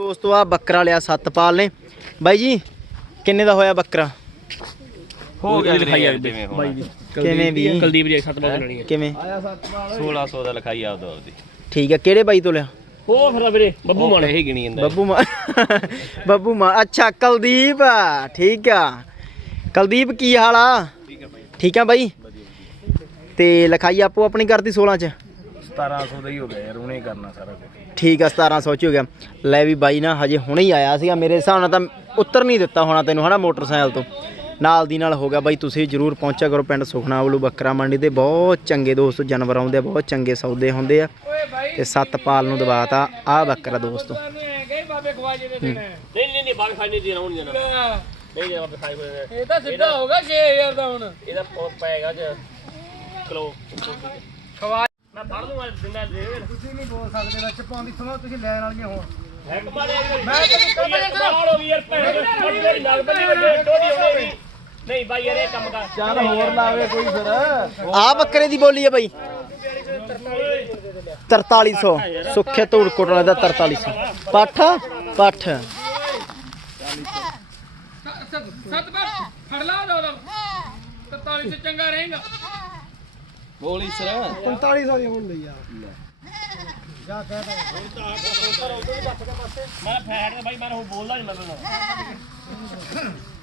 ਦੋਸਤੋ ਆ ਬੱਕਰਾ ਲਿਆ ਸਤਪਾਲ ਨੇ। ਬਾਈ ਜੀ ਕਿੰਨੇ ਦਾ ਹੋਇਆ ਬੱਕਰਾ? ਹੋ ਗਿਆ ਲਿਖਾਈ ਆ ਜਿਵੇਂ ਹੋਣਾ। ਬਾਈ ਦੀ ਕਿਵੇਂ ਵੀ ਕੁਲਦੀਪ ਜੀ ਸੱਤ ਬਾਲ ਲੈਣੀ ਹੈ। ਕਿਵੇਂ? 1600 ਦਾ ਲਿਖਾਈ ਆਪਦਾ ਆਪਦੀ। ਠੀਕ ਹੈ ਕਿਹੜੇ ਬਾਈ ਤੋਂ ਲਿਆ? ਉਹ ਫਿਰ ਆ ਵੀਰੇ ਬੱਬੂ ਮਾਨ। ਇਹੀ ਗਿਣੀ ਜਾਂਦਾ ਬੱਬੂ ਮਾ ਬੱਬੂ ਮਾ ਅੱਛਾ ਕੁਲਦੀਪ ਆ, ਠੀਕ ਆ। ਕੁਲਦੀਪ ਕੀ ਹਾਲ ਆ? ਠੀਕ ਆ ਬਾਈ। ਤੇ ਲਿਖਾਈ ਆਪੋ ਆਪਣੀ ਕਰਤੀ 16 ਚ? 1700 ਦਾ ਹੀ ਹੋ ਗਿਆ ਯਾਰ ਉਹਨੇ ਹੀ ਕਰਨਾ ਸਾਰਾ ਕੁਝ ਠੀਕ ਆ 1700 ਚ ਹੋ ਗਿਆ। ਲੈ ਵੀ ਬਾਈ ਨਾ ਹਜੇ ਹੁਣੇ ਹੀ ਆਇਆ ਸੀਗਾ। ਮੇਰੇ ਹਿਸਾਬ ਨਾਲ ਤਾਂ ਉੱਤਰ ਨਹੀਂ ਦਿੱਤਾ ਹੋਣਾ ਤੈਨੂੰ ਹਨਾ ਮੋਟਰਸਾਈਕਲ ਤੋਂ। ਨਾਲ ਦੀ ਨਾਲ ਹੋ ਗਿਆ। ਬਾਈ ਤੁਸੀਂ ਜਰੂਰ ਪਹੁੰਚਿਆ ਕਰੋ ਪਿੰਡ ਸੁਖਨਾ ਵੱਲੋਂ ਬੱਕਰਾ ਮੰਡੀ ਦੇ। ਬਹੁਤ ਚੰਗੇ ਦੋਸਤ ਜਾਨਵਰ ਆਉਂਦੇ ਆ ਬਹੁਤ ਚੰਗੇ ਸੌਦੇ ਹੁੰਦੇ ਆ। ਤੇ ਸਤਪਾਲ ਨੂੰ ਦਬਾਤਾ ਆ ਬੱਕਰਾ ਦੋਸਤੋ। ਨਹੀਂ ਨਹੀਂ ਨਹੀਂ ਨਹੀਂ ਖਾਈ ਕੋਈ ਇਹ ਤਾਂ ਸਿੱਧਾ ਹੋਗਾ 6000 ਦਾ ਹੁਣ। ਇਹਦਾ ਪੌ- ਪਏਗਾ ਜ ਕਿਲੋ ਖਵਾ ਦਿੰਦਾ ਦੇ ਤੁਸੀਂ ਨਹੀਂ ਬੋਲ ਸਕਦੇ ਵਿੱਚ ਪਾਉਂਦੀ ਸਮਾਂ ਤੁਸੀਂ ਲੈਣ ਵਾਲੀਆਂ ਹੋ ਇੱਕ ਬਾਰੇ ਮੈਂ ਤਾਂ ਕਮਾਲ ਹੋ ਗਈ ਯਾਰ ਭੈਣ ਚੋਦ, ਥੋੜੀ ਥੋੜੀ ਨਗ ਬੰਨੀ ਵੱਡੇ ਟੋੜੀ ਹੋਣੀ ਨਹੀਂ। ਨਹੀਂ ਬਾਈ ਯਾਰ ਇਹ ਕੰਮ ਕਰ। ਚੱਲ ਹੋਰ ਲਾਵੇ ਕੋਈ ਫਿਰ। ਆ ਬੱਕਰੇ ਦੀ ਬੋਲੀ ਆ ਬਾਈ। 4300 ਸੁੱਖੇ ਧੂੜ ਕੋਟਲੇ ਦਾ 4300 ਪੱਠ ਪੱਠ। ਸੱਤ ਬਾਰ ਫੜ ਲਾ ਦੋ ਦਾ 43 ਚ ਚੰਗਾ ਰਹੇਗਾ। ਬੋਲੀ ਸਰ। 4500 ਦੀ ਹੁਣ ਲਈ ਆ। ਮੈਂ ਫੈਟ ਦੇ ਬਾਈ ਮੈਂ ਉਹ ਬੋਲਦਾ ਨਹੀਂ ਮੈਂ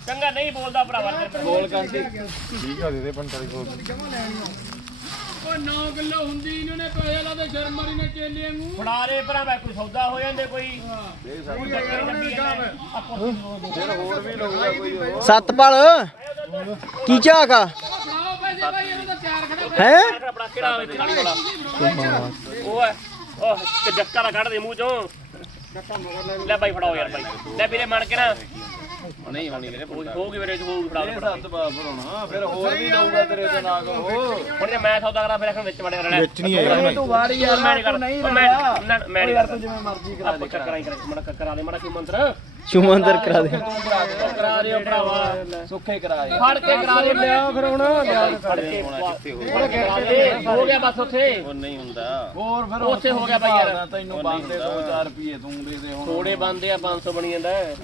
ਚੰਗਾ ਨਹੀਂ ਬੋਲਦਾ ਭਰਾਵਾ। ਬੋਲ ਕਰਕੇ। ਠੀਕ ਆ ਦੇ ਦੇ 4500 ਉਹ 9 ਕਿਲੋ ਹੁੰਦੀ ਇਹਨਾਂ ਨੇ ਪੈਸੇ ਲਾ ਦੇ ਸ਼ਰਮ ਮਾਰੀ ਨੇ ਚੇਲਿਆਂ ਨੂੰ ਫੜਾ ਰੇ ਭਰਾਵਾ ਕੋਈ ਸੌਦਾ ਹੋ ਜਾਂਦੇ ਕੋਈ। ਸਤਪਾਲ ਕੀ ਝਾਕਾ ਫੜਾਓ ਹੈ ਆਪਣਾ ਕਿਹੜਾ ਵਿੱਚ ਨਾਲ ਵਾਲਾ ਉਹ ਹੈ ਉਹ ਤੇ ਡੱਕਾ ਦਾ ਕੱਢ ਦੇ ਮੂੰਹ ਚੋਂ ਲੈ ਬਾਈ ਫੜਾਓ ਯਾਰ ਬਾਈ ਲੈ ਵੀਰੇ ਮਣ ਕੇ ਨਾ ਨਹੀਂ ਹੋਣੀ ਵੀਰੇ ਹੋ- ਵੀਰੇ ਹੋਊਗੀ ਫੜਾ ਲਓ ਸੱਤ ਬਾਬਰ ਹੋਣਾ ਫਿਰ ਹੋਰ ਵੀ ਲਊਗਾ ਤੇਰੇ ਤੇ ਨਾ ਕੋ ਹੁਣ ਜੇ ਮੈਂ ਸੌਦਾ ਕਰਾਂ ਫਿਰ ਆਖਣ ਵਿੱਚ ਵੜਿਆ ਰਹਿਣਾ ਵਿੱਚ ਨਹੀਂ ਹੈਗਾ ਤੂੰ ਵਾਰੀ ਯਾਰ ਮੈਂ ਨਹੀਂ ਕਰਦਾ ਮੈਂ ਨਾ- ਮੈਂ ਨਹੀਂ ਕਰਦਾ ਜਿਵੇਂ ਮਰਜ਼ੀ ਆ ਪੱਕਾ ਕਰਾਈ ਕਰਾਈ ਮੜਾ ਕਰਾ ਦੇ ਮੜਾ ਕੀ ਮੰਤਰ ਸ਼ੁਮੰਦਰ ਕਰਾ ਦੇ। ਕਰਾ ਦਿਓ ਭਰਾਵਾ। ਸੁੱਖੇ ਕਰਾ ਦੇ ਫੜ ਕੇ ਕਰਾ ਦੇ ਲਿਆ ਫਿਰ ਹੁਣ। ਫੜ ਕੇ ਕਰਾ ਦੇ। ਹੋ ਗਿਆ ਬਸ ਉੱਥੇ। ਉਹ ਨਹੀਂ ਹੁੰਦਾ। ਹੋਰ ਫਿਰ ਉੱਥੇ ਹੋ ਗਿਆ ਬਾਈ ਯਾਰ। ਤੈਨੂੰ ਬੰਦੇ 2000 ਰੁਪਏ ਤੂੰ ਦੇ ਦੇ ਹੁਣ। ਥੋੜੇ ਬੰਦੇ ਆ 500 ਬਣੀ ਜਾਂਦਾ। ਹੈ।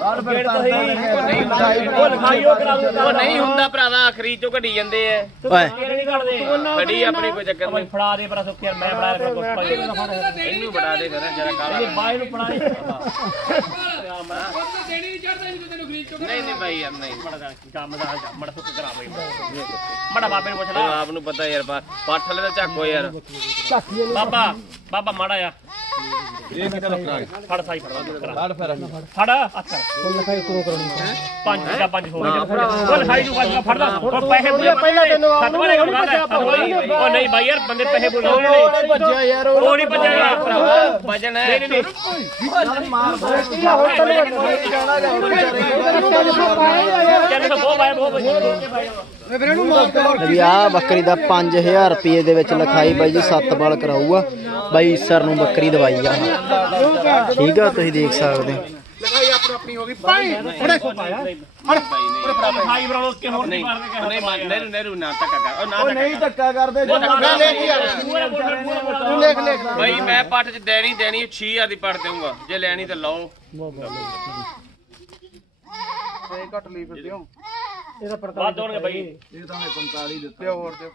ਬਾਹਰ ਫਿਰ ਉਹ ਲਿਖਾਈ ਉਹ ਕਰਾ ਦੂੰਗਾ ਉਹ ਨਹੀਂ ਹੁੰਦਾ ਭਰਾਵਾ ਖਰੀਦ ਚੋਂ ਘਟੀ ਜਾਂਦੇ ਐ ਓਏ। ਤੇਰੇ ਨਹੀਂ ਕੱਢਦੇ ਘੜੀ ਆਪਣੀ ਕੋਈ ਚੱਕਰ ਭਾਈ ਨਹੀਂ। ਫੜਾ ਦੇ ਪਰ ਸੁੱਖ ਯਾਰ ਮੈਂ ਫੜਾ ਰਿਹਾ ਕੁਝ ਭਾਈ। ਇਹਨੂੰ ਬੜਾ ਦੇ ਫਿਰ ਜਰਾ ਕਾਲਾ ਇਹ ਬਾਈ ਨੂੰ ਫੜਾ ਦੇ। ਦੇਣੀ ਨਹੀਂ ਚੜਦਾ ਨਹੀਂ ਤੈਨੂੰ ਖਰੀਦ ਚੁੱਕਾ ਨਹੀਂ ਨਹੀਂ ਬਾਈ ਯਾਰ ਨਹੀਂ। ਮੜਾ ਕੰਮ ਦਾ ਮੜਾ ਸੁੱਕ ਕਰਾ ਬਈ ਮੜਾ ਬਾਬੇ ਨੂੰ ਪੁੱਛ ਲਾ। ਆਪ ਨੂੰ ਪਤਾ ਯਾਰ ਪਾ- ਪੱਠ ਵਾਲੇ ਦਾ ਝਾਕੋ ਯਾਰ। ਬਾਬਾ ਬਾਬਾ ਮਾੜਾ ਆ ਇਹ ਕਿੱਥੇ ਰੱਖਣਾ ਫੜ ਸਾਈ ਫੜ ਕਰਾ। ਬਾਹਰ ਫਿਰ। ਫੜ ਹੱਥ ਕਰ। ਫੁੱਲ ਲਿਖਾਈ ਕਰੋ ਕਰਨੀ ਪੰਜ ਜਾਂ ਪੰਜ ਹੋ ਗਏ ਉਹ ਲਿਖਾਈ ਨੂੰ ਪੰਜ ਫੜਦਾ ਹੁਣ ਪੈਸੇ ਬੁਲੇ ਪਹਿਲਾਂ ਤੈਨੂੰ ਸੱਤ ਵਾਲੇ ਕੰਮ ਕਰਦਾ ਉਹ ਨਹੀਂ ਬਾਈ ਯਾਰ ਬੰਦੇ ਪੈਸੇ ਬੁਲੇ ਨਹੀਂ ਭੱਜਿਆ ਯਾਰ ਉਹ ਨਹੀਂ ਭੱਜੇਗਾ ਭਰਾਵਾ ਵਜਨ ਹੈ। ਨਹੀਂ ਨਹੀਂ ਚੱਲ ਬਹੁਤ ਬਾਈ ਬਹੁਤ ਵੀ ਆ ਬੱਕਰੀ ਦਾ 5000 ਰੁਪਏ ਦੇ ਵਿੱਚ ਲਿਖਾਈ ਬਾਈ ਜੀ ਸੱਤ ਬਾਲ ਕਰਾਊਗਾ। ਬਾਈ ਸਰ ਨੂੰ ਬੱਕਰੀ ਦਵਾਈ ਆ। ਠੀਕ ਆ ਤੁਸੀਂ ਦੇਖ ਸਕਦੇ ਹੋ। ਖਾਈ ਬਰਾਲੋ ਕਿ ਹੋਰ ਨਹੀਂ ਮਾਰਦੇ ਕਿ ਨਹੀਂ ਮੰਨ ਨਹਿਰੂ ਨਹਿਰੂ ਨਾ ਧੱਕਾ ਕਰ। ਉਹ ਨਾ ਧੱਕਾ ਨਹੀਂ ਧੱਕਾ ਕਰਦੇ ਤੂੰ ਲਿਖ ਲਿਖ। ਬਾਈ ਮੈਂ ਪੱਠ ਚ ਦੇਣੀ ਦੇਣੀ 6000 ਦੀ ਪੱਠ ਦੇਊਂਗਾ। ਜੇ ਲੈਣੀ ਤਾਂ ਲਓ। ਬਾਤ ਹੋਣਗੇ ਬਾਈ। ਇਹ ਤਾਂ ਮੈਂ 45 ਦਿੱਤੇ ਹੋਰ ਦਿਓ।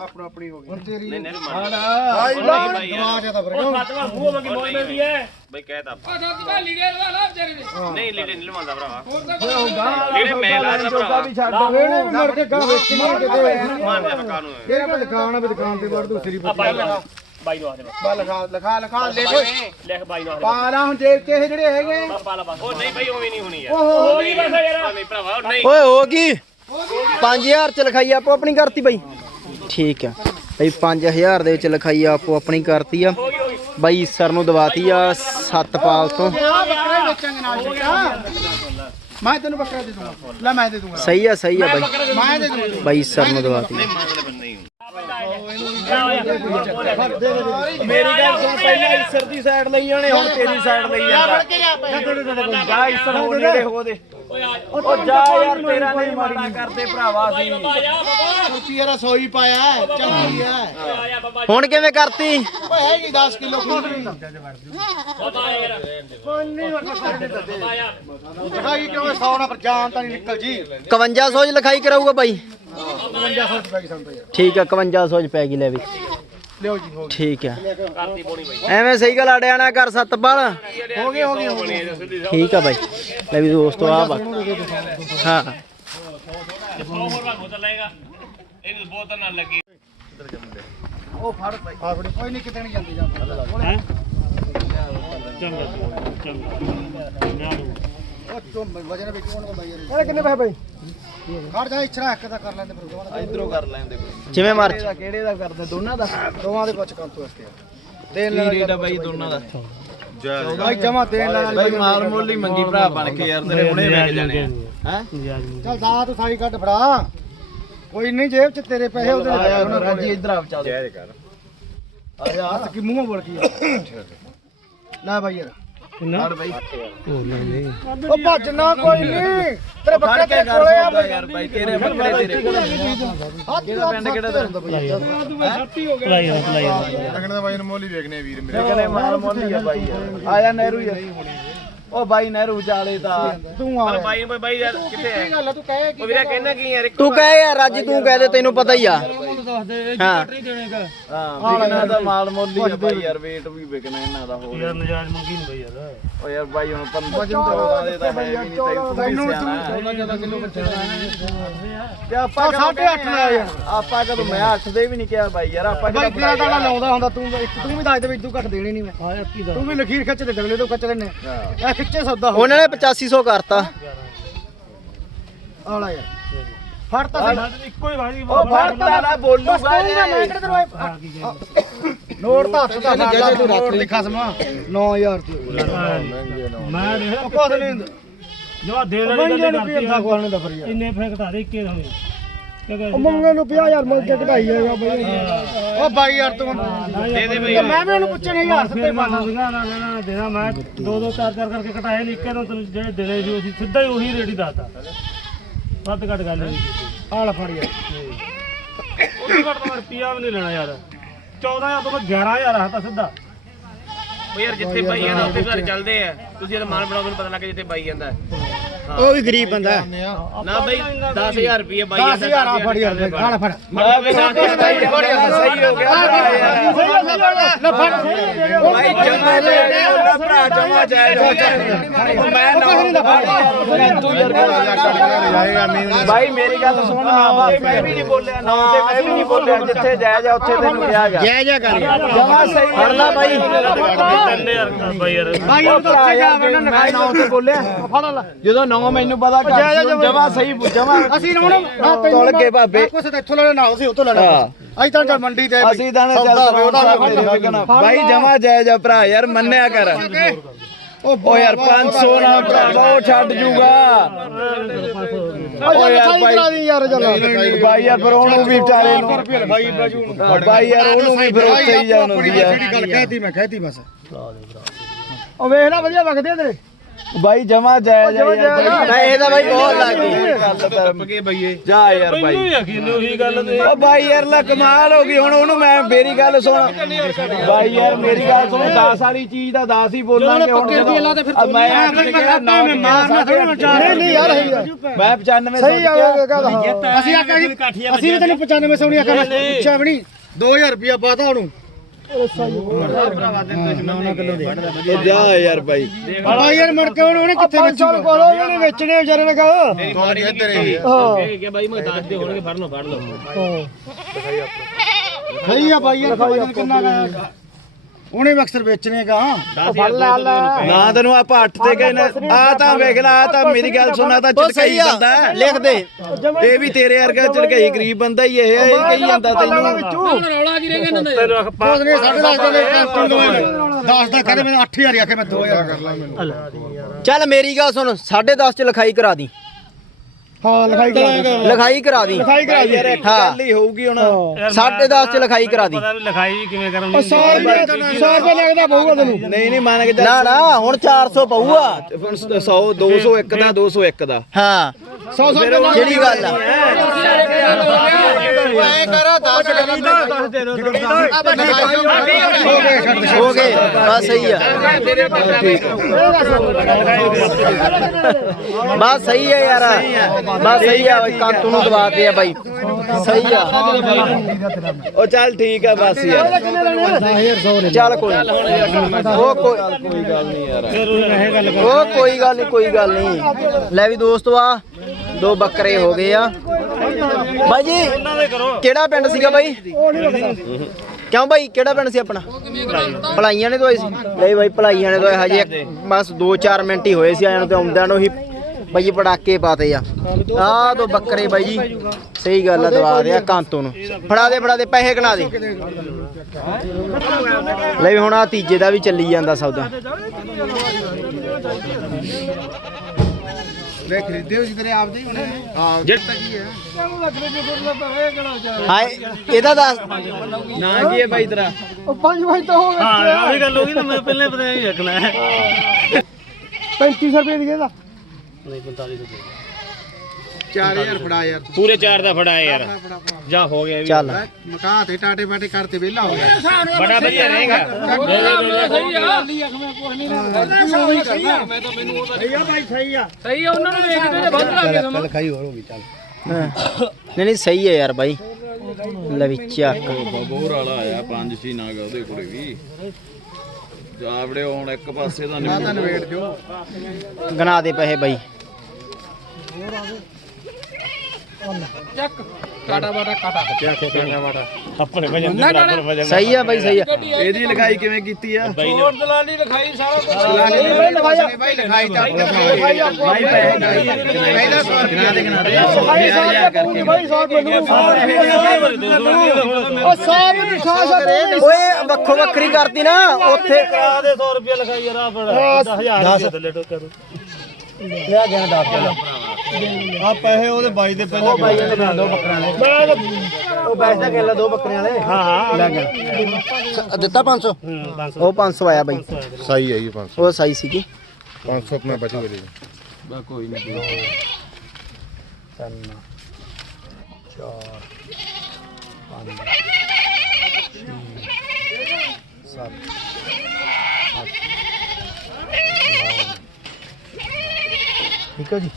ਆਪਣਾ ਆਪਣੀ ਹੋ ਗਈ। ਤੇਰੀ ਨਹੀਂ ਮੰਨ ਹਾਂ ਬਾਈ ਯਾਰ। ਉਹ ਸੱਤਵਾਂ ਮੂੰਹ ਮੰਗੀ ਮੋੜ ਮਿਲਦੀ ਹੈ ਬਈ ਕਹਿਤਾ ਉਹ ਸੱਤ ਬਾਰ ਲੀੜੇ ਲਾ ਲਾ ਵਿਚਾਰੇ ਦੇ। ਨਹੀਂ ਲੀੜੇ ਨਹੀਂ ਲਵਾਉਂਦਾ ਭਰਾਵਾ। ਹੋਰ ਤਾਂ ਕੋਈ ਲੀੜੇ ਮੈਂ ਲਾਦਾ ਭਰਾਵਾ। ਵੀ ਛੱਡ ਵੇਣੇ ਵੀ ਮਰ ਕੇ ਗਾਂ ਵੇਚਣੀ ਕਿਤੇ ਮਾਨ ਜਾ ਕਾਨੂੰ ਇਹ ਕੋਈ ਦੁਕਾਨ ਆ ਵੀ ਦੁਕਾਨ ਤੇ ਵੜ ਦੂਸਰੀ ਆ ਬਾਈ ਨੂੰ ਬਾਈ ਨੂੰ ਆ ਦੇ ਬਸ। ਬਾ ਲਿਖਾ ਲਿਖਾ ਲਿਖਾ ਲੈ ਓਏ। ਲਿਖ ਬਾਈ ਨੂੰ ਆ ਦੇ ਪਾਲਾ ਹੁਣ ਜੇ ਕੇ ਇਹ ਜਿਹੜੇ ਹੈਗੇ। ਬਸ ਪਾ ਲਾ ਬਸ ਉਹ ਨਹੀਂ ਬਾਈ ਉਵੇਂ ਨਹੀਂ ਹੋਣੀ ਯਾਰ। ਹੋ ਗਈ ਬਸ ਯਾਰ। ਉਹ ਨਹੀਂ ਭਰਾਵਾ ਉਹ ਨਹੀਂ। ਓਏ ਹੋ ਗਈ। 5000 ਚ ਲਿਖਾਈ ਆਪੋ ਆਪਣੀ ਕਰਤੀ ਬਾਈ। ਠੀਕ ਆ। ਬਈ 5000 ਦੇ ਵਿੱਚ ਲਿਖਾਈ ਆਪੋ ਆਪਣੀ ਕਰਤੀ ਆ। ਬਾਈ ਸਰ ਨੂੰ ਦਵਾਤੀ ਆ ਸਤਪਾਲ ਤੋਂ। ਬੱਕਰੇ ਮੈਂ ਤੈਨੂੰ ਦੇ ਦੂੰਗਾ। ਲੈ ਮੈਂ ਦੇ ਦੂੰਗਾ। ਸਹੀ ਆ ਸਹੀ ਆ ਬਾਈ। ਮੈਂ ਦੇ ਦੂੰਗਾ। ਬਾਈ ਸਰ ਨੂੰ ਦਵਾਤੀ ਨਹੀਂ ਮੰਗਦੇ ਬੰਦੇ ਨਹੀਂ ਮੇਰੀ ਗੱਲ ਸੁਣ ਪਹਿਲਾਂ ਇਸਰ ਦੀ ਸਾਈਡ ਲਈ ਜਾਣੇ ਹੁਣ ਤੇਰੀ ਸਾਈਡ ਲਈ ਜਾਂਦਾ ਜਾ ਇਸਰ ਹੋ ਨੇੜੇ ਹੋ। ਦੇ ਉਹ ਜਾ ਯਾਰ ਤੇਰਾ ਨਹੀਂ ਮਾੜਾ ਕਰਦੇ ਭਰਾਵਾ ਸੀ ਆ ਜਾ ਬਾਬਾ। ਕਰਤੀ ਯਾਰ 100 ਹੀ ਪਾਇਆ ਚੰਗੀ ਹੈ ਹੁਣ ਕਿਵੇਂ ਕਰਤੀ? ਓਏ ਹੈਗੀ 10 ਕਿਲੋ ਯਾਰ ਲਿਖਾਈ ਕਿਉਂ 100 ਨਾਲ ਪਰ ਜਾਨ ਤਾਂ ਨਹੀਂ ਨਿਕਲ ਜੀ। 5100 ਚ ਲਿਖਾਈ ਕਰਾਊਗਾ ਬਾਈ। 5500 ਰੁਪਏ ਦੀ ਸੰਤ ਯਾਰ। ਠੀਕ ਆ 5100 ਚ ਪੈ ਗਈ ਲੈ ਵੀ। ਲਿਓ ਜੀ ਹੋ ਠੀਕ ਆ। ਐਵੇਂ ਸਹੀ ਗੱਲ ਅੜਿਆ ਨਾ ਕਰ ਸਤਪਾਲ ਗਏ ਹੋ ਗਏ ਹੋ ਗਏ ਹੋ ਗਏ। ਠੀਕ ਆ ਬਾਈ। ਲੈ ਵੀ ਦੋਸਤੋ ਆ ਬਾ ਹਾਂ। 100 ਹੋਰ ਵਾਰ ਬੋਤਲ ਲਏਗਾ ਇਹਨੂੰ ਬੋਤਲ ਨਾਲ ਲੱਗੀ ਉਹ ਫੜ ਆ ਫੜੀ। ਕੋਈ ਨਹੀਂ ਕਿਤੇ ਨਹੀਂ ਜਾਂਦੀ ਜਾਂ ਉਹ ਤੂੰ ਯਾਰ ਕਿੰਨੇ ਪੈਸੇ ਬਾਈ? ਖੜ ਜਾ ਇਛਰਾ ਇੱਕ ਦਾ ਕਰ ਲੈਂਦੇ ਫਿਰ ਦੋਵਾਂ ਇਧਰੋਂ ਕਰ ਲੈਂਦੇ ਜਿਵੇਂ ਮਰਜ਼ੀ। ਕਿਹੜੇ ਦਾ ਕਰਦੇ? ਦੋਨਾਂ ਦਾ? ਦੋਵਾਂ ਦੇ ਪੁੱਛ ਕਰ ਤੂੰ ਇਸਕੇ ਦੇਣ ਲੈਣਾ ਰੇਟ ਆ ਬਾਈ ਦੋਨਾਂ ਦਾ? ਬਾਈ ਜਮਾ ਦੇਣ ਲੈਣਾ ਬਾਈ ਮਾਲ ਮੁੱਲ ਹੀ ਮੰਗੀ ਭਰਾ ਬਣ ਕੇ ਯਾਰ ਤੇਰੇ ਹੁਣੇ ਵਿਕ ਜਾਣੇ ਹੈ? ਚੱਲ ਦਾ ਤੂੰ ਸਾਈ ਕੱਢ ਫੜਾ ਕੋਈ ਨਹੀਂ ਜੇਬ ਚ ਤੇਰੇ ਪੈਸੇ ਉਹਦੇ ਰਾਜੀ ਇਧਰ ਆ ਚੱਲ ਜੈ ਕਰ ਆ ਯਾਰ ਕੀ ਮੂੰਹੋਂ ਬੋਲ ਕੀ ਲੈ ਬਾਈ ਯਾਰ। ਕਿੰਨਾ? ਬਾਈ। ਉਹ ਭੱਜ ਨਾ ਕੋਈ ਨਹੀਂ ਤੇਰੇ ਬੱਕਰੇ ਤੇਰੇ ਕੋਲੇ ਆ ਯਾਰ ਬਾਈ ਤੇਰੇ ਬੱਕਰੇ ਤੇਰੇ ਕੋਲੇ ਹੱਥ ਪਿੰਡ ਕਿਹੜਾ ਤੇਰਾ ਕਹਿੰਦੇ ਮਾਲ ਮੋਲੀ ਆ ਬਾਈ ਯਾਰ ਆਇਆ ਨਹਿਰੂ ਯਾਰ ਉਹ ਬਾਈ ਨਹਿਰੂ ਜਾਲੇ ਦਾ। ਤੂੰ ਆ। ਬਾਈ ਬਾਈ ਬਾਈ ਯਾਰ ਕਿੱਥੇ ਹੈ ਗੱਲ ਤੂੰ ਕਹੇ ਉਹ ਵੀਰੇ ਕਹਿਣਾ ਕੀ ਯਾਰ ਤੂੰ ਕਹੇ ਯਾਰ ਰਾਜੀ ਤੂੰ ਕਹਿ ਦੇ ਤੈਨੂੰ ਪਤਾ ਹੀ ਆ। ਹਾਂ। ਹਾਂ ਵਿਕਣਾ ਦਾ ਮਾਲ ਮੋਲੀ ਆ ਬਾਈ ਯਾਰ ਵੇਟ ਵੀ ਵਿਕਣਾ ਇਹਨਾਂ ਦਾ ਹੋਰ। ਯਾਰ ਨਜਾਇਜ਼ ਮੰਗੀ ਨਹੀਂ ਬਾਈ ਯਾਰ। ਓ ਯਾਰ ਬਾਈ ਹੁਣ 15 14 ਦੇ ਤਾਂ ਹੈ ਵੀ ਨਹੀਂ ਤੈਨੂੰ ਤੂੰ ਵੀ ਸਿਆਣਾ। ਕਿਲੋ ਤੇ ਆਪਾਂ ਕਦੋਂ 8.5 ਦਾ ਯਾਰ। ਆਪਾਂ ਕਦੋਂ ਮੈਂ 8 ਦੇ ਵੀ ਨਹੀਂ ਕਿਹਾ ਬਾਈ ਯਾਰ ਆਪਾਂ ਬਾਈ ਤੇਰਾ ਟਾਣਾ ਲਾਉਂਦਾ ਹੁੰਦਾ ਤੂੰ ਇੱਕ ਤੂੰ ਵੀ ਦੱਸ ਦੇ ਵੀ ਤੂੰ ਘੱਟ ਦੇਣੀ ਨਹੀਂ ਮੈਂ। ਹਾਂ ਯਾਰ ਤੂੰ ਵੀ ਲਖੀਰ ਖਿੱਚ ਦੇ ਡਗਲੇ ਤੋਂ ਖਿੱਚ ਲੈਣੇ ਇਹ ਖਿੱਚੇ ਸੌਦਾ ਹੋ ਉਹਨਾਂ ਨੇ 8500 ਕਰਤਾ। ਆਲਾ ਯਾਰ। ਫੜ ਤਾਂ ਸਹੀ ਇੱਕੋ ਹੀ ਵਾਜੀ ਉਹ ਫੜਦਾ ਨਾ ਬੋਲੂਗਾ। ਜੇ ਮੈਂ ਕਿਹੜੇ ਤੈਨੂੰ ਨੋਟ ਤਾਂ ਹੱਥ ਦਾ ਨੋਟ ਦੀ ਖਸਮਾ 9000 ਤੇ ਮੈਂ ਦੇਖ ਉਹ ਕੁਛ ਨਹੀਂ। ਹੁੰਦਾ ਜੋ ਦੇਣ ਵਾਲੀ ਮੰਗੇ ਗੱਲ ਨੂੰ ਕੀ ਕਰਤੀ ਹੁੰਦਾ ਕੋਲ ਦਾ ਫਰੀ ਇੰਨੇ ਫੇਰ ਘਟਾ ਦੇ ਇੱਕੇ ਹੋਏ ਕਿਉਂਕਿ ਉਹ ਮੰਗੇ ਨੂੰ 50000 ਮੰਗ ਕੇ ਘਟਾਈ ਆ ਬਈ। ਉਹ ਬਾਈ ਯਾਰ ਤੂੰ ਦੇ ਦੇ ਬਈ। ਮੈਂ ਵੀ ਉਹਨੂੰ ਪੁੱਛਣ ਹਜ਼ਾਰ ਸੱਤੇ ਮੈਂ ਸੰਗਾ ਨਾ ਨਾ ਨਾ ਦੇਣਾ। ਮੈਂ ਦੋ ਦੋ ਚਾਰ ਚਾਰ ਕਰਕੇ ਘਟਾਏ ਨਹੀਂ ਇੱਕੇ ਨੂੰ ਤੈਨੂੰ ਜਿਹੜੇ ਦੇਣੇ ਸੀ ਸਿੱਧਾ ਹੀ ਉਹੀ ਰੇਟ ਹੀ ਦੱਸਦਾ ਵੱਧ ਘਟ ਗੱਲ ਨਹੀਂ ਆਲ ਫੜ ਯਾਰ ਉਹ ਵੀ ਘੱਟ ਤਾਂ ਰੁਪਿਆ ਵੀ ਨਹੀਂ ਲੈਣਾ ਯਾਰ 14000 ਤੋਂ ਮੈਂ 11000 ਆਤਾ ਸਿੱਧਾ ਉਹ ਯਾਰ ਜਿੱਥੇ ਬਾਈ ਜਾਂਦਾ ਉੱਥੇ ਘਰ ਚੱਲਦੇ ਆ ਤੁਸੀਂ ਇਹਦਾ ਮਾਲ ਬਣਾਓ ਮੈਨੂੰ ਪਤਾ ਲੱਗ ਜਿੱਥੇ ਬਾਈ ਜਾਂਦਾ ਉਹ ਵੀ ਗਰੀਬ ਬੰਦਾ ਨਾ ਬਾਈ 10000 ਰੁਪਏ ਬਾਈ 10000 ਆ ਫੜ ਯਾਰ ਆਲ ਫੜ ਮੈਂ ਵੀ ਸਹੀ ਹੋ ਗਿਆ ਬਾਈ ਜਮਾ ਜਾਏਗਾ ਭਰਾ ਜਮਾ ਜਾਏਗਾ ਮੈਂ ਨਾ ਤੂੰ ਯਾਰ ਬਾਈ ਮੇਰੀ ਗੱਲ ਸੁਣ ਬਾਈ ਮੈਂ ਵੀ ਨਹੀਂ ਬੋਲਿਆ ਨਾ ਤੇ ਮੈਂ ਵੀ ਨਹੀਂ ਬੋਲਿਆ ਜਿੱਥੇ ਜਾਇਜ਼ ਆ ਉੱਥੇ ਤੈਨੂੰ ਕਿਹਾ ਗਿਆ। ਜਾਇਜ਼ ਆ ਕਰ ਜਮਾ ਸਹੀ ਫੜ ਲਾ ਬਾਈ ਬਾਈ ਯਾਰ। ਬਾਈ ਉਹ ਉੱਥੇ ਜਾਵੇ ਨਾ ਲਿਖਾਈ ਨਾ ਉੱਥੇ ਬੋਲਿਆ। ਫੜ ਲਾ। ਜਦੋਂ ਨੌ ਮੈਨੂੰ ਪਤਾ ਕਰ ਜਮਾ ਸਹੀ ਜਮਾ ਅਸੀਂ ਹੁਣ ਤੋਲ ਕੇ ਭਾਬੇ। ਕੁਛ ਤਾਂ ਇੱਥੋਂ ਲੈਣਾ ਨਾ ਅਸੀਂ ਉੱਥੋਂ ਲੈਣਾ ਅਸੀਂ ਤਾਂ ਚੱਲ ਮੰਡੀ ਤੇ ਅਸੀਂ ਤਾਂ ਚੱਲ ਉਹਦਾ ਬਾਈ ਜਮਾ ਜਾਇਜ਼ ਆ ਭਰਾ ਯਾਰ ਮੰਨਿਆ ਕਰ। ਉਹ ਯਾਰ 500 ਨਾ ਭਰਾਵਾ ਉਹ ਛੱਡ ਜੂਗਾ। ਓ ਯਾਰ ਬਾਈ ਯਾਰ ਬਾਈ ਯਾਰ ਫਿਰ ਉਹਨੂੰ ਵੀ ਵਿਚਾਰੇ ਨੂੰ ਬਾਈ ਬਾਈ ਯਾਰ ਉਹਨੂੰ ਵੀ ਫਿਰ ਉੱਥੇ ਹੀ ਜਾਣ ਹੁੰਦੀ ਆ ਜਿਹੜੀ ਗੱਲ ਕਹਿਤੀ ਮੈਂ ਕਹਿਤੀ ਬਸ। ਉਹ ਵੇਖ ਲੈ ਵਧੀਆ ਵਗਦੇ ਤੇਰੇ। ਬਾਈ ਜਮਾ ਜਾਇਜ਼ ਆ ਯਾਰ ਮੈਂ ਇਹ ਤਾਂ ਬਾਈ ਬਹੁਤ ਲੱਗ ਗਈ ਜਾ ਯਾਰ ਬਾਈ। ਮੈਨੂੰ ਯਕੀਨ ਉਹੀ ਗੱਲ ਤੇ। ਓ ਬਾਈ ਯਾਰ ਲੈ ਕਮਾਲ ਹੋ ਗਈ। ਹੁਣ ਉਹਨੂੰ ਮੈਂ ਮੇਰੀ ਗੱਲ ਸੁਣ। ਬਾਈ ਯਾਰ ਮੇਰੀ ਗੱਲ ਸੁਣ 10 ਵਾਲੀ ਚੀਜ਼ ਦਾ 10 ਹੀ ਬੋਲਾਂਗੇ। ਹੁਣ ਮੈਂ ਮੈਂ ਮਾਰਨਾ ਥੋੜਾ ਨਹੀਂ ਨਹੀਂ ਯਾਰ ਮੈਂ 95 ਸਹੀ ਅਸੀਂ ਆਖਿਆ ਅਸੀਂ ਵੀ ਤੈਨੂੰ 95 ਸੌਣੀ ਆਖਿਆ ਮੈਂ ਪੁੱਛਿਆ ਵੀ ਨਹੀਂ। 2000 ਰੁਪਿਆ ਪਾਤਾ ਉਹਨੂੰ। ਜਾ ਯਾਰ ਬਾਈ ਬਾਈ ਯਾਰ ਮੁੜ ਕੇ ਉਹਨੇ ਕਿੱਥੇ ਵੇਚੂ ਕੋਲ ਉਹਨੇ ਵੇਚਣੇ ਵਿਚਾਰੇ ਨੇ ਕਹਾ ਇਹ ਕਿ ਬਾਈ ਮੈਂ ਦੱਸ ਦੇ ਹੋਣਗੇ ਫੜ ਲਓ ਫੜ ਲਓ ਸਹੀ ਆ ਬਾਈ ਯਾਰ ਕਿੰਨਾ ਉਹਨੇ ਵੀ ਅਕਸਰ ਵੇਚਣੇ ਗਾ। ਫੜ ਲੈ ਨਾ ਤੈਨੂੰ ਆਪਾਂ 8 ਤੇ ਗਏ ਆ ਤਾਂ ਵੇਖ ਲੈ ਆ ਤਾਂ ਮੇਰੀ ਗੱਲ ਸੁਣਾ ਤਾਂ ਆ। ਬੰਦਾ ਹੈ। ਲਿਖ ਦੇ। ਇਹ ਵੀ ਤੇਰੇ ਵਰਗਾ ਝਟਕਾਈ ਗਰੀਬ ਬੰਦਾ ਹੀ ਇਹ ਇਹ ਕਹੀ ਜਾਂਦਾ ਤੈਨੂੰ। ਰੌਲਾ ਕੀ ਰਹਿ ਗਿਆ ਇਹਨਾਂ ਦਾ? ਤੈਨੂੰ ਆਖ ਪਾ ਨੇ 10.5 ਦੇ ਕੈਂਪਿੰਗ ਹੋਏ 10 ਦਾ ਕਹਦੇ ਮੈਂ 8000 ਆਖੇ ਮੈਂ 2000 ਕਰ ਲਾ ਚੱਲ ਮੇਰੀ ਗੱਲ ਸੁਣ 10.5 ਚ ਲਿਖਾਈ ਕਰਾ ਦੀ। ਹਾਂ ਲਿਖਾਈ ਕਰਾਂਗਾ ਲਿਖਾਈ ਕਰਾ ਦੀ। ਲਿਖਾਈ ਕਰਾ ਇੱਕ ਹਾਂ। ਹੀ ਹੋਊਗੀ ਹੁਣ। 10.5 ਚ ਲਿਖਾਈ ਕਰਾ ਦੀ। ਪਤਾ ਵੀ ਲਿਖਾਈ ਵੀ ਕਿਵੇਂ ਕਰਨੀ 100 ਰੁਪਏ 100 ਰੁਪਏ ਲੱਗਦਾ ਪਊਗਾ ਤੈਨੂੰ। ਨਹੀਂ ਨਹੀਂ ਮੰਨ ਕੇ ਨਾ ਨਾ ਹੁਣ 400 ਪਊਗਾ। 100 201 ਦਾ 201 ਦਾ। ਹਾਂ। 100 100 ਰੁਪਏ ਜਿਹੜੀ ਗੱਲ ਆ ਐ ਕਰ 10 10 ਦੇ ਦੋ ਹੋ ਗਏ ਬਸ ਸਹੀ ਆ ਬਸ ਸਹੀ ਹੈ ਯਾਰ ਬਸ ਸਹੀ ਆ ਕਾਂਤੂ ਨੂੰ ਦਵਾਤੇ ਆ ਬਾਈ ਸਹੀ ਆ ਉਹ ਚੱਲ ਠੀਕ ਆ ਬਸ ਯਾਰ ਚੱਲ ਕੋਈ ਉਹ ਕੋਈ ਕੋਈ ਗੱਲ ਨਹੀਂ ਯਾਰ ਉਹ ਕੋਈ ਗੱਲ ਨਹੀਂ ਕੋਈ ਗੱਲ ਨਹੀਂ ਲੈ ਵੀ ਦੋਸਤੋ ਆ ਦੋ ਬੱਕਰੇ ਹੋ ਗਏ ਆ। ਬਾਈ ਜੀ ਕਿਹੜਾ ਪਿੰਡ ਸੀਗਾ ਬਾਈ? ਕਿਉਂ ਬਾਈ ਕਿਹੜਾ ਪਿੰਡ ਸੀ ਆਪਣਾ? ਭਲਾਈਆਂ ਨੇ ਤੋਂ ਆਏ ਸੀ? ਨਹੀਂ ਬਾਈ ਭਲਾਈਆਂ ਨੇ ਤੋਂ ਆਏ ਹਜੇ ਬਸ 2-4 ਮਿੰਟ ਹੀ ਹੋਏ ਸੀ ਆਇਆਂ ਨੂੰ ਤੇ ਆਉਂਦਿਆਂ ਨੂੰ ਹੀ ਬਾਈ ਪੜਾਕੇ ਪਾਤੇ ਆ। ਆ ਦੋ ਬੱਕਰੇ ਬਾਈ ਜੀ। ਸਹੀ ਗੱਲ ਆ ਦਵਾ ਦੇ ਆ ਕਾਂਤੋਂ ਨੂੰ। ਫੜਾ ਦੇ ਫੜਾ ਦੇ ਪੈਸੇ ਗਣਾ ਦੇ। ਲੈ ਹੁਣ ਆ ਤੀਜੇ ਦਾ ਵੀ ਚੱਲੀ ਜਾਂਦਾ ਸੌਦਾ। ਲੈ ਖਰੀਦੇ ਹੋ ਜੀ ਤੇਰੇ ਆਪ ਦੇ ਹੀ ਹੋਣੇ ਹਾਂ। ਜਿੱਤ ਕੀ ਹੈ? ਹਾਏ ਇਹਦਾ ਦੱਸ ਨਾ ਕੀ ਹੈ ਬਾਈ ਤੇਰਾ? ਹਾਂ ਉਹੀ ਗੱਲ ਹੋ ਗਈ ਨਾ ਮੈਂ ਪਹਿਲੇ ਪਤਾ ਨਹੀਂ ਰੱਖਣਾ। ਹੈ 3500 ਰੁਪਏ ਦੀ ਇਹਦਾ। ਨਹੀਂ 45 ਰੁਪਏ। 4000 ਫੜਾ ਯਾਰ ਪੂਰੇ ਚਾਰ ਦਾ ਫੜਾ ਯਾਰ। ਜਾ ਹੋ ਗਿਆ ਚੱਲ। ਮਕਾ ਤੇ ਟਾਟੇ ਬਾਟੇ ਕਰਤੇ ਵਿਹਲਾ ਹੋ ਗਿਆ। ਬੜਾ ਵਧੀਆ ਰਹੇਗਾ। ਸਹੀ ਆ। ਉਹਨਾਂ ਨੂੰ ਵੇਚਦੇ ਤੇ ਵੱਧ ਲੱਗੇ ਸਮਾਂ। ਲਿਖਾਈ ਹੋਰ ਹੋ ਗਈ ਚੱਲ। ਹਾਂ। ਨਹੀਂ ਨਹੀਂ ਸਹੀ ਹੈ ਯਾਰ ਬਾਈ। ਲੈ ਵੀ ਚੱਕ ਬੋਰ ਵਾਲਾ ਆਇਆ ਪੰਜ ਛੇ ਨਾਗ ਉਹਦੇ ਕੋਲੇ ਵੀ। ਜਾਵੜੇ ਹੁਣ ਇੱਕ ਪਾਸੇ ਦਾ ਜੋ ਗਣਾ ਦੇ ਪੈਸੇ ਬਾਈ। ਕਾਟਾ ਬਾਟਾ ਕਾਟਾ ਆਪਣੇ ਵਜਨ ਦੇ ਬਰਾਬਰ ਵਜਨ ਸਹੀ ਆ ਬਾਈ ਸਹੀ ਆ ਇਹਦੀ ਲਗਾਈ ਕਿਵੇਂ ਕੀਤੀ ਆ ਹੋਰ ਦਲਾਲੀ ਲਿਖਾਈ ਸਾਰਾ ਕੁਝ ਬਾਈ ਲਿਖਾਈ ਤਾਂ ਬਾਈ ਪਹਿਲਾਂ ਗਨਾ ਦੇ ਗਨਾ ਦੇ ਕਰਕੇ ਓਏ ਵੱਖੋ ਵੱਖਰੀ ਕਰਤੀ ਨਾ ਉੱਥੇ ਕਰਾ ਦੇ 100 ਰੁਪਏ ਲਗਾਈ ਯਾਰ ਆ ਬੜਾ 10000 ਰੁਪਏ ਥੱਲੇ ਟੋਕਰ ਲਿਆ ਗਿਆ ਦੱਸ ਆ ਪੈਸੇ ਉਹਦੇ ਬਾਈ ਦੇ ਪਹਿਲਾਂ ਉਹ ਬਾਈ ਨੇ ਦੋ ਬੱਕਰਿਆਂ ਵਾਲੇ। ਉਹ ਬੈਠ ਦਾ ਕਿੱਲਾ ਦੋ ਬੱਕਰਿਆਂ ਵਾਲੇ। ਹਾਂ ਹਾਂ ਲੈ ਗਿਆ। ਦਿੱਤਾ 500 ਹੂੰ, ਪੰਜ ਸੌ। ਉਹ 500 ਆਇਆ ਬਾਈ। ਸਹੀ ਹੈ ਜੀ 500 ਉਹ ਸਹੀ ਸੀਗੀ। 500 ਮੈਂ ਬਚੂ ਗਈ ਬਾ ਕੋਈ ਨਹੀਂ। ਤਿੰਨ ਚਾਰ ਪੰਜ ਸੱਤ ਅੱਠ। ਠੀਕ ਹੈ ਜੀ।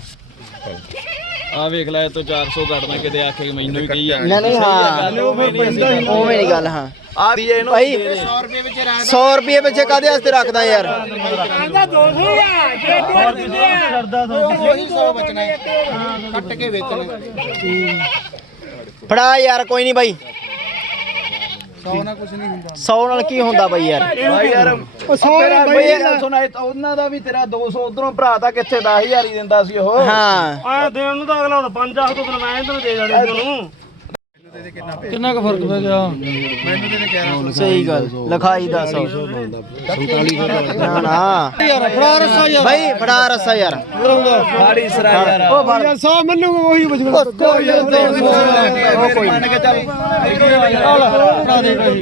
ਆ ਵੇਖ ਲੈ ਇਹ ਤੋਂ 400 ਕੱਟਣਾ ਕਿਤੇ ਆਖੇ ਮੈਨੂੰ ਵੀ ਕਹੀ ਜਾਂਦੇ ਨਹੀਂ ਨਹੀਂ ਹਾਂ ਉਵੇਂ ਨਹੀਂ ਗੱਲ ਹਾਂ। ਆ ਦੀ ਇਹਨੂੰ ਭਾਈ 100 ਰੁਪਏ ਵਿੱਚ 100 ਰੁਪਏ ਵਿੱਚ ਕਾਦੇ ਵਾਸਤੇ ਰੱਖਦਾ ਯਾਰ? ਉਹੀ 100 ਬਚਣਾ। ਹੈ। ਕੱਟ ਕੇ ਵੇਚਣਾ ਫੜਾ ਯਾਰ ਕੋਈ ਨਹੀਂ ਬਾਈ 100 ਨਾਲ ਕੁਝ ਨਹੀਂ ਹੁੰਦਾ। 100 ਨਾਲ ਕੀ ਹੁੰਦਾ ਬਾਈ ਯਾਰ? ਬਾਈ ਯਾਰ ਉਹ 100 ਬਈ ਯਾਰ। ਸੁਣਾ ਇਹ ਤਾਂ ਉਹਨਾਂ ਦਾ ਵੀ ਤੇਰਾ 200 ਉਧਰੋਂ ਭਰਾ ਤਾਂ ਕਿੱਥੇ 10000 ਹੀ ਦਿੰਦਾ ਸੀ ਉਹ। ਹਾਂ। ਆ ਦੇਣ ਨੂੰ ਤਾਂ ਅਗਲਾ 5 ਆਖ ਤੋਂ ਫਿਰ ਮੈਂ ਇਹਨੂੰ ਦੇ ਜਾਣੇ ਤੁਹਾਨੂੰ ਕਿੰਨਾ ਕੁ ਫ਼ਰਕ ਪੈ ਗਿਆ? ਮੈਨੂੰ ਤੇ 1100 ਸਹੀ ਗੱਲ ਲਿਖਾਈ ਦਾ 100 ਨਾ ਨਾ। ਯਾਰ ਫੜਾ ਰਸਾ ਯਾਰ। ਬਾਈ ਫੜਾ ਰਸਾ ਯਾਰ। ਸਾੜੀ ਸਰਾ ਯਾਰ। ਉਹ ਫੜ। ਸੌ ਮੰਨੂਗਾ ਉਹੀ ਬਚਣਾ ਕੋਈ ਉਹ ਕੋਈ ਮੰਨ ਕੇ ਚੱਲ।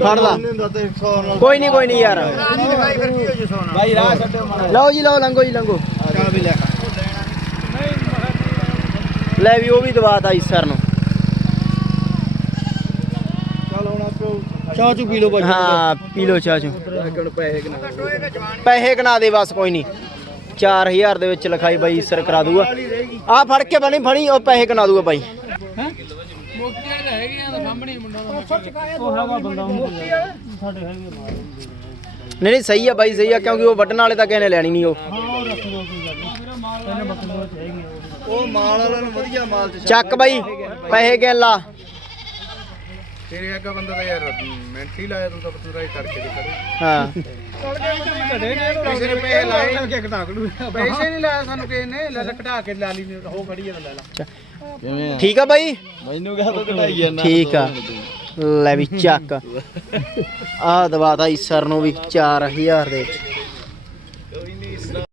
ਫੜ ਲਾ। ਕੋਈ ਨਹੀਂ ਕੋਈ ਨਹੀਂ ਯਾਰ। ਬਾਈ ਰਾਹ ਛੱਡੋ ਲਓ ਜੀ ਲਓ ਲੰਗੋ ਜੀ ਲੰਗੋ ਲੈ। ਲੈ ਵੀ ਉਹ ਵੀ ਦਵਾਤਾ ਇਸ ਸਰ ਨੂੰ। ਚਾਹ ਚੂ ਪੀ ਲਓ ਹਾਂ ਪੀ ਲੋ ਚਾਚੂ ਹੁਣ ਪੈਸੇ ਗਣਾ ਦੇ ਬਸ ਕੋਈ ਨਹੀਂ 4000 ਦੇ ਵਿੱਚ ਲਿਖਾਈ ਬਾਈ ਸਰ ਕਰਾ ਦੂਗਾ। ਆ ਫੜ ਕੇ ਬਣੀ ਫੜੀ ਉਹ ਪੈਸੇ ਗਣਾ ਦੂਗਾ ਬਾਈ। ਮੋਕੀਆਂ ਤਾਂ ਹੈਗੀਆਂ ਤਾਂ ਸਾਹਮਣੇ ਹੀ? ਮੁੰਡਾ ਉਹ ਹੈਗਾ ਬੰਦਾ ਉਹ ਸਾਡੇ ਹੈਗੇ ਮਾਰ ਨਹੀਂ ਨਹੀਂ ਸਹੀ ਆ ਬਾਈ ਸਹੀ ਆ ਕਿਉਂਕਿ ਉਹ ਵੱਢਣ ਵਾਲੇ ਤਾਂ ਨੇ ਲੈਣੀ ਨਹੀਂ ਉਹ। ਹਾਂ ਉਹ ਗੱਲ ਮਾਲ ਵਾਲਿਆਂ ਨੂੰ ਵਧੀਆ ਮਾਲ ਚ ਚੱਕ ਬਾਈ ਪੈਸੇ ਗਿਣ ਲਾ? ਤੇਰੇ ਅੱਗਾ ਬੰਦਾ ਤਾਂ ਯਾਰ ਮਿੰਟ ਹੀ ਲਾਇਆ ਤੂੰ ਤਾਂ ਪੂਰਾ ਹੀ ਕਰਕੇ ਦੇ ਕਰੂ। ਹਾਂ। ਕਿਸੇ ਨੇ ਪੈਸੇ ਲਾਏ ਕਿ ਘਟਾ ਕਰੂ ਪੈਸੇ ਨਹੀਂ ਲਾਇਆ ਸਾਨੂੰ ਕਿਸੇ ਨੇ ਲੈ ਲੈ ਘਟਾ ਕੇ ਲਾ ਲਈ ਹੋ ਖੜੀ ਹੈ ਤਾਂ ਲੈ ਲਾ। ਕਿਵੇਂ ਆ? ਠੀਕ ਆ ਬਾਈ? ਮੈਨੂੰ ਕਿਹਾ ਤੂੰ ਕਢਾਈ ਜਾਂਦਾ ਠੀਕ ਆ। ਲੈ ਵੀ ਚੱਕ। ਆ ਦਵਾਤਾ ਇਸ ਸਰ ਨੂੰ ਵੀ 4000 ਦੇ ਵਿੱਚ।